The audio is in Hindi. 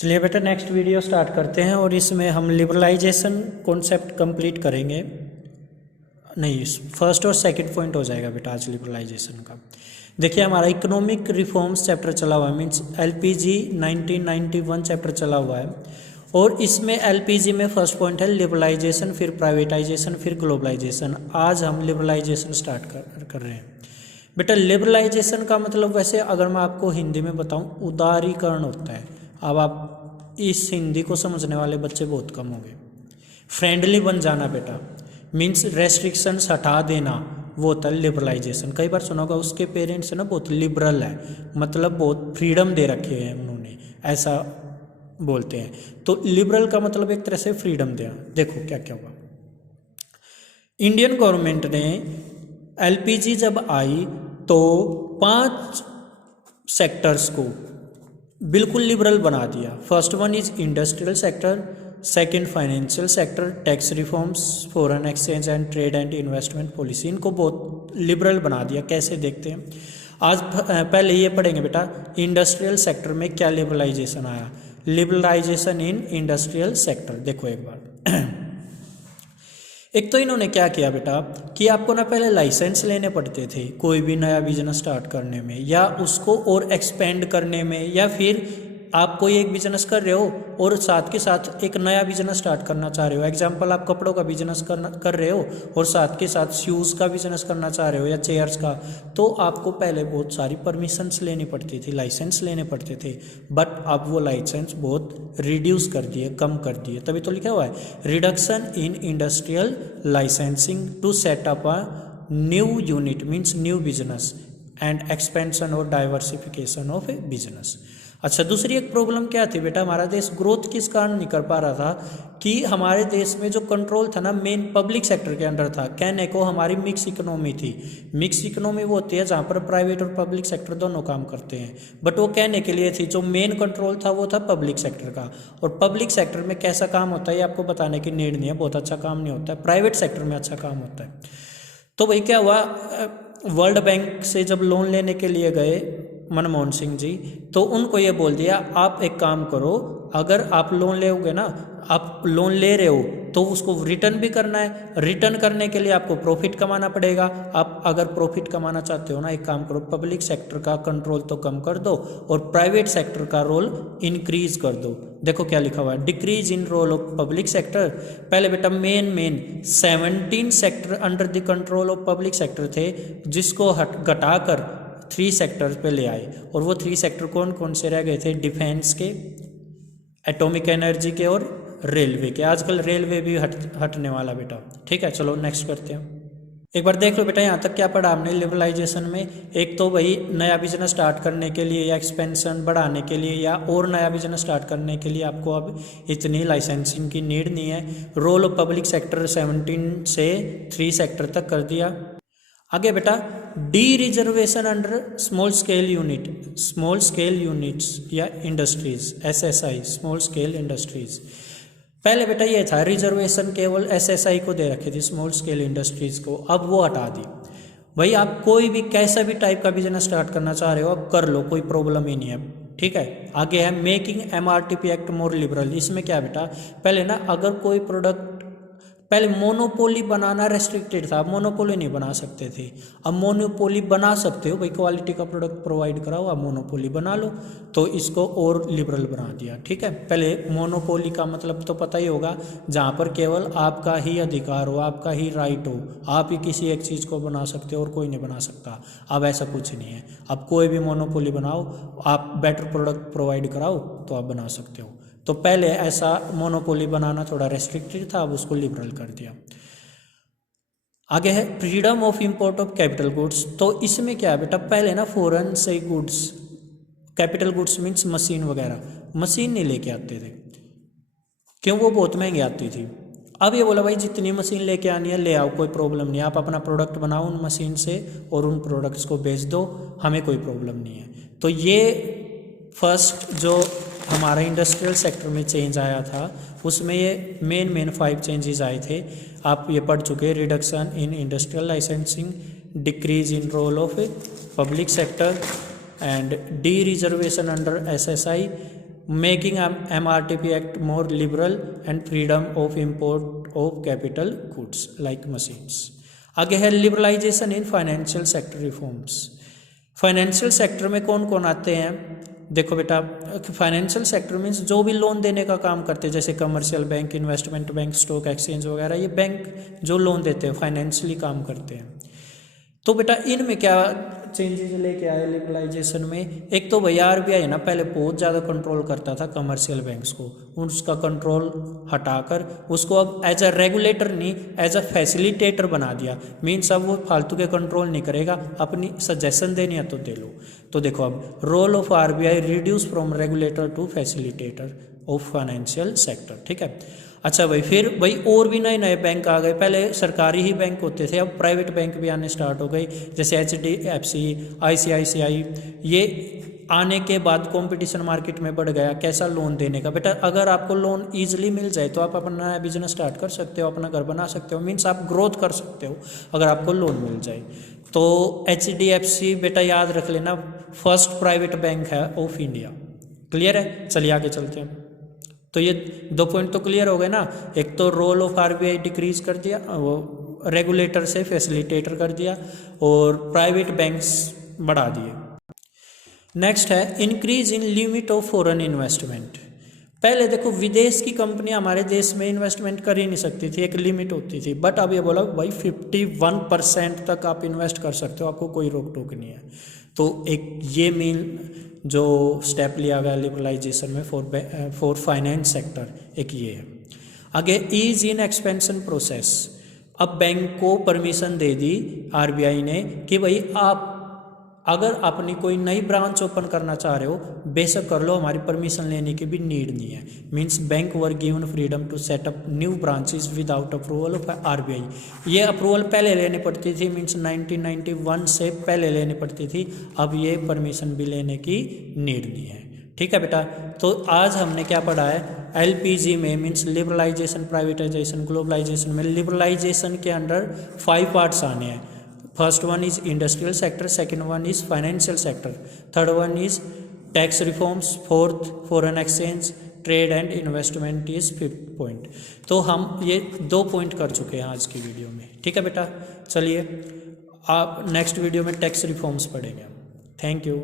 चलिए बेटा नेक्स्ट वीडियो स्टार्ट करते हैं और इसमें हम लिबरलाइजेशन कॉन्सेप्ट कंप्लीट करेंगे। नहीं, फर्स्ट और सेकंड पॉइंट हो जाएगा बेटा आज लिबरलाइजेशन का। देखिए हमारा इकोनॉमिक रिफॉर्म्स चैप्टर चला हुआ है, मीन्स एलपीजी 1991 चैप्टर चला हुआ है और इसमें एलपीजी में फर्स्ट पॉइंट है लिबरलाइजेशन, फिर प्राइवेटाइजेशन, फिर ग्लोबलाइजेशन। आज हम लिबरलाइजेशन स्टार्ट कर रहे हैं। बेटा लिबरलाइजेशन का मतलब वैसे अगर मैं आपको हिंदी में बताऊं उदारीकरण होता है। अब आप इस हिंदी को समझने वाले बच्चे बहुत कम होंगे। फ्रेंडली बन जाना बेटा मीन्स रेस्ट्रिक्शंस हटा देना, वो होता है लिबरलाइजेशन। कई बार सुना होगा उसके पेरेंट्स है ना बहुत लिबरल है, मतलब बहुत फ्रीडम दे रखे हैं उन्होंने, ऐसा बोलते हैं। तो लिबरल का मतलब एक तरह से फ्रीडम देना। देखो क्या क्या हुआ। इंडियन गवर्नमेंट ने एलपीजी जब आई तो 5 सेक्टर्स को बिल्कुल लिबरल बना दिया। First one is industrial sector, second financial sector, tax reforms, foreign exchange and trade and investment policy. इनको बहुत लिबरल बना दिया। कैसे देखते हैं आज, पहले ये पढ़ेंगे बेटा इंडस्ट्रियल सेक्टर में क्या लिबरलाइजेशन आया। लिबरलाइजेशन इन इंडस्ट्रियल सेक्टर देखो एक बार। एक तो इन्होंने क्या किया बेटा कि आपको ना पहले लाइसेंस लेने पड़ते थे कोई भी नया बिजनेस स्टार्ट करने में या उसको और एक्सपेंड करने में, या फिर आप कोई एक बिजनेस कर रहे हो और साथ के साथ एक नया बिजनेस स्टार्ट करना चाह रहे हो। एग्जांपल आप कपड़ों का बिजनेस कर रहे हो और साथ के साथ शूज़ का बिजनेस करना चाह रहे हो या चेयर्स का, तो आपको पहले बहुत सारी परमिशंस लेनी पड़ती थी, लाइसेंस लेने पड़ते थे। बट अब वो लाइसेंस बहुत रिड्यूस कर दिए, कम कर दिए। तभी तो लिखा हुआ है reduction in industrial licensing to set up a new unit means new business and expansion और डाइवर्सिफिकेशन ऑफ ए बिजनेस। अच्छा, दूसरी एक प्रॉब्लम क्या थी बेटा, हमारा देश ग्रोथ किस कारण नहीं कर पा रहा था कि हमारे देश में जो कंट्रोल था ना मेन पब्लिक सेक्टर के अंडर था। कहने को हमारी मिक्स इकोनॉमी थी। मिक्स इकोनॉमी वो होती है जहाँ पर प्राइवेट और पब्लिक सेक्टर दोनों काम करते हैं, बट वो कहने के लिए थी। जो मेन कंट्रोल था वो था पब्लिक सेक्टर का, और पब्लिक सेक्टर में कैसा काम होता है ये आपको बताने की नीड नहीं है, बहुत अच्छा काम नहीं होता है। प्राइवेट सेक्टर में अच्छा काम होता है। तो भाई क्या हुआ, वर्ल्ड बैंक से जब लोन लेने के लिए गए मनमोहन सिंह जी, तो उनको ये बोल दिया आप एक काम करो, अगर आप लोन लेओगे ना, आप लोन ले रहे हो तो उसको रिटर्न भी करना है। रिटर्न करने के लिए आपको प्रॉफिट कमाना पड़ेगा। आप अगर प्रॉफिट कमाना चाहते हो ना, एक काम करो, पब्लिक सेक्टर का कंट्रोल तो कम कर दो और प्राइवेट सेक्टर का रोल इंक्रीज कर दो। देखो क्या लिखा हुआ है, decrease in role of public sector. पहले बेटा main 17 sector under the control of public sector थे, जिसको घटाकर 3 सेक्टर पे ले आए। और वो 3 सेक्टर कौन कौन से रह गए थे, डिफेंस के, एटॉमिक एनर्जी के और रेलवे के। आजकल रेलवे भी हटने वाला बेटा। ठीक है, चलो नेक्स्ट करते हैं। एक बार देख लो बेटा यहाँ तक क्या पढ़ा हमने लिबरलाइजेशन में। एक तो भाई नया बिजनेस स्टार्ट करने के लिए या एक्सपेंशन बढ़ाने के लिए या और नया बिजनेस स्टार्ट करने के लिए आपको अब इतनी लाइसेंसिंग की नीड नहीं है। रोल ऑफ पब्लिक सेक्टर 17 से 3 सेक्टर तक कर दिया। आगे बेटा dereservation under small scale units या industries, SSI, small scale industries. पहले बेटा ये था रिजर्वेशन केवल एसएसआई को दे रखी थी, स्मॉल स्केल इंडस्ट्रीज को, अब वो हटा दी। भाई आप कोई भी कैसा भी टाइप का बिजनेस स्टार्ट करना चाह रहे हो आप कर लो, कोई प्रॉब्लम ही नहीं है। ठीक है, आगे है making MRTP act more liberal. इसमें क्या बेटा, पहले ना अगर कोई प्रोडक्ट, पहले मोनोपोली बनाना रेस्ट्रिक्टेड था, अब मोनोपोली नहीं बना सकते थे। अब मोनोपोली बना सकते हो, भाई क्वालिटी का प्रोडक्ट प्रोवाइड कराओ, आप मोनोपोली बना लो, तो इसको और लिबरल बना दिया। ठीक है, पहले मोनोपोली का मतलब तो पता ही होगा, जहाँ पर केवल आपका ही अधिकार हो, आपका ही राइट हो, आप ही किसी एक चीज़ को बना सकते हो और कोई नहीं बना सकता। अब ऐसा कुछ नहीं है, अब कोई भी मोनोपोली बनाओ, आप बेटर प्रोडक्ट प्रोवाइड कराओ तो आप बना सकते हो। तो पहले ऐसा मोनोपोली बनाना थोड़ा रेस्ट्रिक्टेड था, अब उसको लिबरल कर दिया। आगे है freedom of import of capital goods. तो इसमें क्या है बेटा, पहले ना फॉरेन से goods, capital goods means machine वगैरह, मशीन नहीं लेके आते थे, क्यों, वो बहुत महंगी आती थी। अब ये बोला भाई जितनी मशीन लेके आनी है ले आओ, कोई प्रॉब्लम नहीं, आप अपना प्रोडक्ट बनाओ उन मशीन से और उन प्रोडक्ट्स को बेच दो, हमें कोई प्रॉब्लम नहीं है। तो ये फर्स्ट जो हमारा इंडस्ट्रियल सेक्टर में चेंज आया था, उसमें ये मेन 5 चेंजेस आए थे। आप ये पढ़ चुके, reduction in industrial licensing, decrease in role of public sector and dereservation under SSI, making MRTP act more liberal and freedom of import of capital goods like machines. आगे है liberalisation in financial sector reforms. Financial sector में कौन कौन आते हैं? देखो बेटा, फाइनेंशियल सेक्टर मीन्स जो भी लोन देने का काम करते हैं, जैसे commercial bank, investment bank, stock exchange वगैरह, ये बैंक जो लोन देते हैं फाइनेंशियली काम करते हैं। तो बेटा इनमें क्या चेंजेस लेके आए लिबरलाइजेशन में? एक तो भैया RBI है ना, पहले बहुत ज़्यादा कंट्रोल करता था कमर्शियल बैंक्स को, उसका कंट्रोल हटाकर उसको अब एज अ रेगुलेटर नहीं, एज अ फैसिलिटेटर बना दिया। मीन्स अब वो फालतू के कंट्रोल नहीं करेगा, अपनी सजेशन देनी है तो दे लो। तो देखो अब role of RBI reduce from regulator to facilitator of financial sector, ठीक है। अच्छा भाई, फिर भाई और भी नए नए बैंक आ गए। पहले सरकारी ही बैंक होते थे, अब प्राइवेट बैंक भी आने स्टार्ट हो गई, जैसे HDFC, ICICI। ये आने के बाद कंपटीशन मार्केट में बढ़ गया। कैसा? लोन देने का। बेटा अगर आपको लोन ईजिली मिल जाए तो आप अपना नया बिजनेस स्टार्ट कर सकते हो, अपना घर बना सकते हो, मीन्स आप ग्रोथ कर सकते हो अगर आपको लोन मिल जाए। तो HDFC बेटा याद रख लेना, फर्स्ट प्राइवेट बैंक है ऑफ इंडिया। क्लियर है? चलिए आगे चलते हैं। तो ये 2 पॉइंट तो क्लियर हो गए ना। एक तो रोल ऑफ RBI डिक्रीज कर दिया, वो रेगुलेटर से फैसिलिटेटर कर दिया, और प्राइवेट बैंक्स बढ़ा दिए। नेक्स्ट है increase in limit of foreign investment. पहले देखो विदेश की कंपनी हमारे देश में इन्वेस्टमेंट कर ही नहीं सकती थी, एक लिमिट होती थी। बट अब ये बोला भाई 51% तक आप इन्वेस्ट कर सकते हो, आपको कोई रोक टोक नहीं है। तो एक ये मेन जो स्टेप लिया गया लिबरलाइजेशन में फॉर फाइनेंस सेक्टर, एक ये है। आगे ईज इन एक्सपेंशन प्रोसेस। अब बैंक को परमिशन दे दी RBI ने कि भाई आप अगर अपनी कोई नई ब्रांच ओपन करना चाह रहे हो बेशक कर लो, हमारी परमिशन लेने की भी नीड नहीं है। Means bank were given freedom to set up new branches without approval of RBI। ये अप्रूवल पहले लेनी पड़ती थी, मीन्स 1991 से पहले लेनी पड़ती थी, अब ये परमिशन भी लेने की नीड नहीं है। ठीक है बेटा, तो आज हमने क्या पढ़ा है? LPG में मीन्स लिबरलाइजेशन, प्राइवेटाइजेशन, ग्लोबलाइजेशन में लिबरलाइजेशन के अंडर 5 पार्ट्स आने हैं। First one is industrial sector, second one is financial sector, third one is tax reforms, fourth foreign exchange, trade and investment is 5th point. तो हम ये 2 पॉइंट कर चुके हैं आज की वीडियो में। ठीक है बेटा, चलिए आप नेक्स्ट वीडियो में टैक्स रिफॉर्म्स पढ़ेंगे। Thank you.